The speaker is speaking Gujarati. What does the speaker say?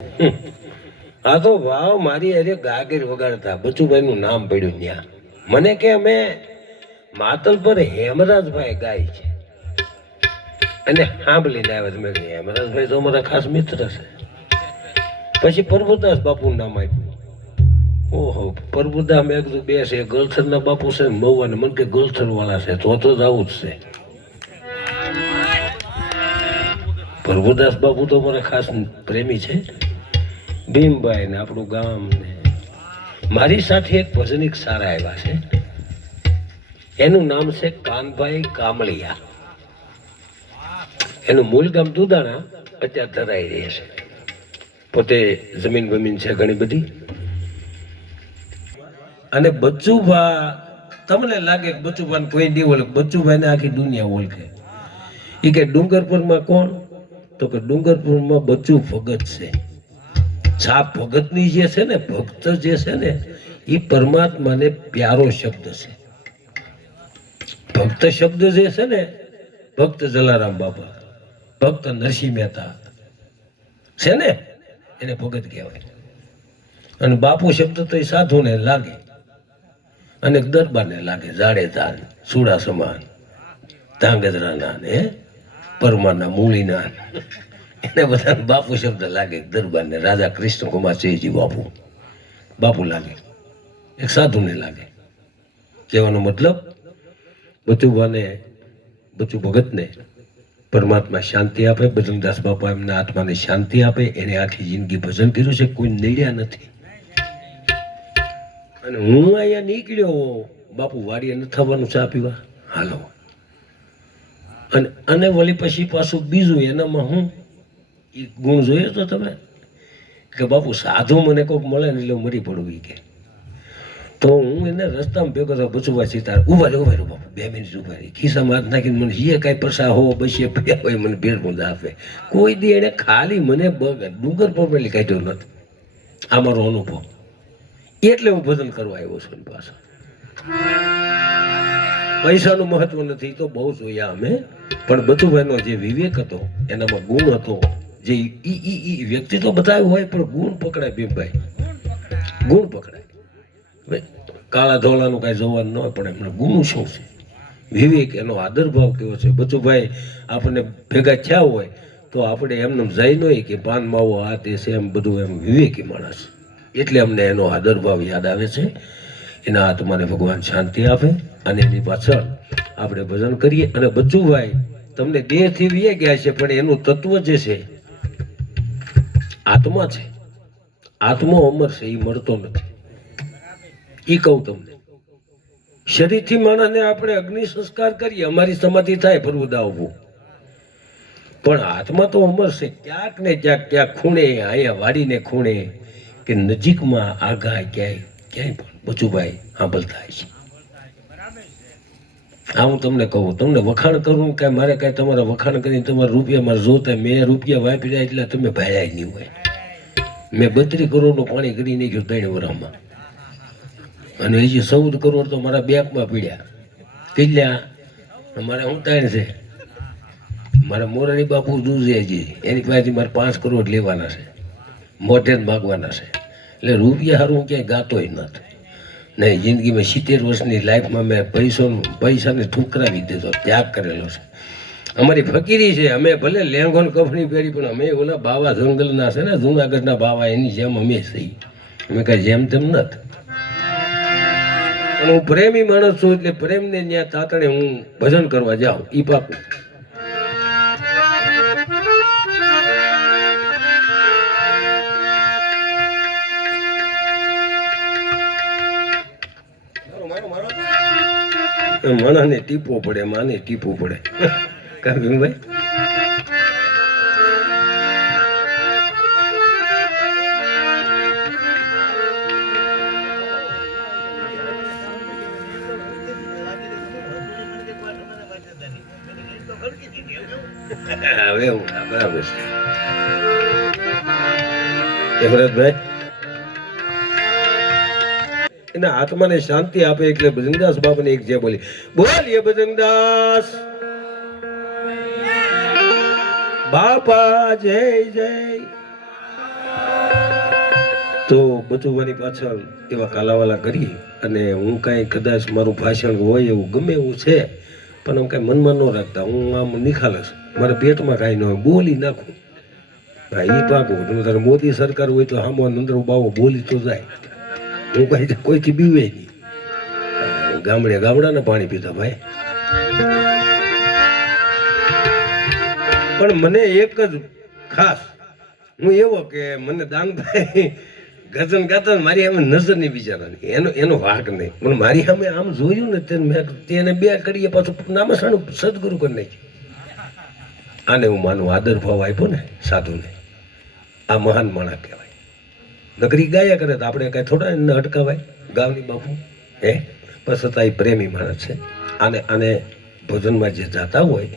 આ તો વાવ મારી અરે ગાગર વગાડતા બચુભાઈ નું નામ પડ્યું ત્યાં. મને કે અમે માતલ પર હેમરાજભાઈ ગાય છે અને સાંભળીને આવ્યા તમે હેમરાજભાઈ તો અમારા ખાસ મિત્ર છે. પછી પ્રભુદાસ બાપુ નામ આપ્યું. ઓહો પ્રભુદાસ મેં કીધું બે છે ગલથર ના બાપુ છે મહુવા ને મને કે ગલથર વાળા છે તો જ આવું જ છે. પ્રભુદાસ બાપુ તો મારા ખાસ પ્રેમી છે. ભીમભાઈ ને આપણું ગામ ને મારી સાથે એક ભજનિક સારા આવ્યા છે. એનું નામ છે કાનભાઈ કામળિયા. એનું મૂળ ગામ દુદાણા, અત્યારે ધરાઈ રહે છે. પોતે જમીન બમીન છે ઘણી બધી. અને બચુભા તમને લાગે કે બચુભાને કોઈ નહીં ઓળખે, બચુભાઈને આખી દુનિયા ઓળખે. એ કે ડુંગરપુરમાં કોણ? તો કે ડુંગરપુરમાં બચુ ભગત છે. છાપ ભગતની જે છે ને, ભક્ત જે છે ને, એ પરમાત્માને પ્યારો શબ્દ છે. ભક્ત શબ્દ જે છે ને, ભક્ત જલારામ બાપા, ભક્ત નરસિંહ મહેતા છે ને, એને ભગત કહેવાય. અને બાપુ શબ્દ તો એ સાધુને લાગે અને દરબારને લાગે. જાડેજા સુડા સમાન ધાંગધ્રાના ને પરમાના મૂળીના એને બધા બાપુ શબ્દ લાગે. દરબારને રાજા કૃષ્ણ કુમાર સિંહજી બાપુ બાપુ લાગે, એક સાધુને લાગે. કહેવાનો મતલબ બચુભાને, બચુ ભગતને પરમાત્મા શાંતિ આપે. બજરંગદાસ બાપા એમના આત્માને શાંતિ આપે. એને આખી જિંદગી ભજન કર્યું છે, કોઈ નડ્યા નથી. અને હું અહીંયા નીકળ્યો, બાપુ વાડીએ ન થવાનું ચા પીવા હાલો. અને વળી પછી પાછું બીજું એનામાં હું એ ગુણ જોયો તો તમે કે બાપુ સાધુ મને કોઈક મળે ને એટલે મરી પડવું કે. તો હું એને રસ્તામાં ભેગો થયો, બચુભાઈ સીતાર ઉભા રહ્યો બાપુ 2 મિનિટ ઉભા રહી. ખિસ્સામાં હાથ નાખીને મને એ કાંઈ પૈસા હો બસે પડ્યા હોય મને ભેળ આપે. કોઈ દી એને ખાલી મને ડુંગર પર પેલી કાઢ્યો નથી. આ મારો અનુભવ. એટલે હું ભજન કરવા આવ્યો છું. પાછો પૈસાનું મહત્વ નથી તો બહુ જોયા અમે, પણ બચુભાઈનો જે વિવેક હતો, એનામાં ગુણ હતો. જે ઈ વ્યક્તિ તો બતાવ્યું હોય પણ ગુણ પકડાય. ભીમભાઈ ગુણ પકડાય. કાળા ધોળાનું કાંઈ જોવાનું ન હોય, પણ એમના ગુણ શું છે, વિવેક, એનો આદર ભાવ કેવો છે. બચુભાઈ આપણને ભેગા થયા હોય તો આપણે એમને જાય નહીં કે પાન માવો આ તે છે, એમ બધું એમ વિવેકી માણસ. એટલે અમને એનો આદર ભાવ યાદ આવે છે. એના આત્માને ભગવાન શાંતિ આપે અને એની પાછળ આપણે ભજન કરીએ. અને બચુભાઈ તમને દેહથી વીએ ગયા છે, પણ એનું તત્વ જે છે આત્મા છે. આત્મા અમર છે, એ મળતો નથી. એ કહું તમને. શરીરથી માણસને આપણે અગ્નિ સંસ્કાર કરીએ, અમારી સમાધિ થાય ફરવુદા ઉભું, પણ આત્મા તો અમર છે. ક્યાંક ને ક્યાંક ખૂણે, અહીંયા વાડીને ખૂણે કે નજીકમાં આઘા ક્યાંય પણ બચુભાઈ સાંભળતા છે. આ હું તમને કહું, તમને વખાણ કરું કાંઈ મારે કાંઈ તમારા વખાણ કરીને તમારા રૂપિયા મારે જોતા. મેં રૂપિયા વાપર્યા એટલે તમે ભાડ્યા નહીં હોય. મેં 32 કરોડનું પાણી કરી નાખ્યું 3 વર્ષમાં, અને હજી 14 કરોડ તો મારા બેંકમાં પીડ્યા. કેટલા મારે હું 3 છે. મારા મોરારી બાપુ જુજે હજી, એની પાસેથી મારે 5 કરોડ લેવાના છે, મોઢે જ માગવાના છે. એટલે રૂપિયા સારું હું ક્યાંય ગાતોય નથી. નહીં, જિંદગીમાં 70 વર્ષની લાઈફમાં મેં પૈસાને ઠુકરાવી દીધો, ત્યાગ કરેલો છે. અમારી ફકીરી છે. અમે ભલે લેંગોન કફણી પહેરી, પણ અમે ઓલા બાવા જંગલના છે ને, જુનાગઢના બાવા, એની જેમ અમે થઈ. અમે કાંઈ જેમ તેમ નથી. પણ હું પ્રેમી માણસ છું, એટલે પ્રેમને ત્યાં તાતણે હું ભજન કરવા જાઉં, ઈ પાકું. માણસને ટીપો પડે, માને ટીપવું પડે. ભાઈ હવે બરાબર છે. હેમરાજભાઈ એના આત્માને શાંતિ આપે. એટલે બજરંગદાસ બાપાને એક જે બોલી, બોલીએ બજરંગદાસ બાપા જય જય. તો બચુવાની પાછળ એવા કાલાવાલા કરી અને હું કાંઈ કદાચ મારું ભાષણ હોય એવું ગમે એવું છે પણ હું કાંઈ મનમાં ન રાખતા. હું આમ નિખાલસ, મારા પેટમાં કાંઈ ન હોય, બોલી નાખું. હા એ પાકું. તમે તારે મોદી સરકાર હોય તો હામો નંદર બાવો બોલી તો જાય. હું કાંઈ કોઈથી બીવે નહીં. ગામડાના પાણી પીતા ભાઈ. પણ મને એક જ ખાસ હું એવો કે મને દાનભાઈ ગઝન ગાતા મારી સામે નજર નહીં બિચારાની, એનો વાંક નહીં. પણ મારી સામે આમ જોયું ને તેને બે કડીએ પાછું નામસાણું સદગુરુ કરી નાખ્યું. આને હું માનું આદર ભાવ આપ્યો ને સાધુને, આ મહાન માણસ કહેવાય. નગરી ગાયા કરે તો આપણે કાંઈ થોડા એને અટકાવાય ગાવની બાપુ હે. પણ છતાં એ પ્રેમી માણસ છે. આને ભોજનમાં જે જાતા હોય